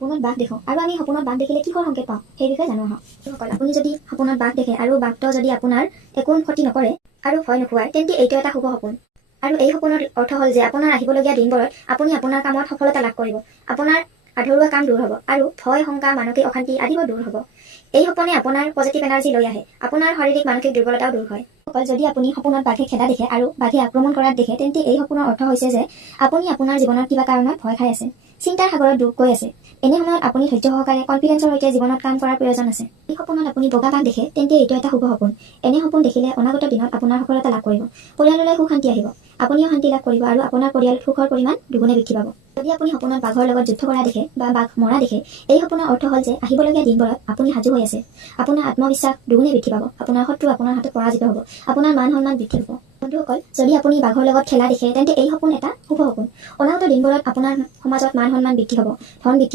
সপোনত বাঘ দেখোঁ আৰু আমি সপোনত বাঘ দেখিলে কিহৰ সংকেত পাওঁ সেই বিষয়ে জানো আহক। আপুনি যদি সপোনত বাঘ দেখে আৰু বাঘটো যদি আপোনাৰ একো ক্ষতি নকৰে আৰু ভয় নোখোৱায় তেন্তে এইটো এটা শুভ সপোন। আৰু এই সপোনৰ অৰ্থ হ'ল যে আপোনাৰ আহিবলগীয়া দিনবোৰত আপুনি আপোনাৰ কামত সফলতা লাভ কৰিব, আপোনাৰ আধৰুৱা কাম দূৰ হ'ব আৰু ভয়, শংকা, মানসিক অশান্তি আদিবোৰ দূৰ হ'ব। এই সপোনে আপোনাৰ পজিটিভ এনাৰ্জি লৈ আহে, আপোনাৰ শাৰীৰিক মানসিক দুৰ্বলতাও দূৰ হয়। যদি আপুনি সপোনত বাঘে খেদা দেখে আৰু বাঘে আক্ৰমণ কৰাত দেখে তেন্তে এই সপোনৰ অৰ্থ হৈছে যে আপুনি আপোনাৰ জীৱনত কিবা কাৰণত ভয় খাই আছে, চিন্তাৰ সাগৰত ডুব গৈ আছে। এনে সময়ত আপুনি ধৈৰ্য সহকাৰে কনফিডেন্সৰ সৈতে জীৱনত কাম কৰাৰ প্ৰয়োজন আছে। এই সপোনত আপুনি বগা বাঘ দেখে তেন্তে এইটো এটা শুভ সপোন। এনে সপোন দেখিলে অনাগত দিনত আপোনাৰ সফলতা লাভ কৰিব, পৰিয়াললৈ সুখ শান্তি আহিব, আপুনিও শান্তি লাভ কৰিব আৰু আপোনাৰ পৰিয়ালত সুখৰ পৰিমাণ দুগুণে বৃদ্ধি পাব। যদি আপুনি সপোনত বাঘৰ লগত যুদ্ধ কৰা দেখে বা বাঘ মৰা দেখে, এই সপোনৰ অৰ্থ হ'ল যে আহিবলগীয়া দিনবোৰত আপুনি সাজু হৈ আছে, আপোনাৰ আত্মবিশ্বাস দুগুণে বৃদ্ধি পাব, আপোনাৰ শত্ৰু আপোনাৰ হাতত পৰাজিত হ'ব, আপোনাৰ মান সন্মান বৃদ্ধি পাব। বন্ধুসকল, যদি আপুনি বাঘৰ লগত খেলা দেখে তেন্তে এই সপোন এটা শুভ সপোন। অনাগত দিনবোৰত আপোনাৰ সমাজত মান সন্মান বৃদ্ধি হ'ব, ধন বৃদ্ধি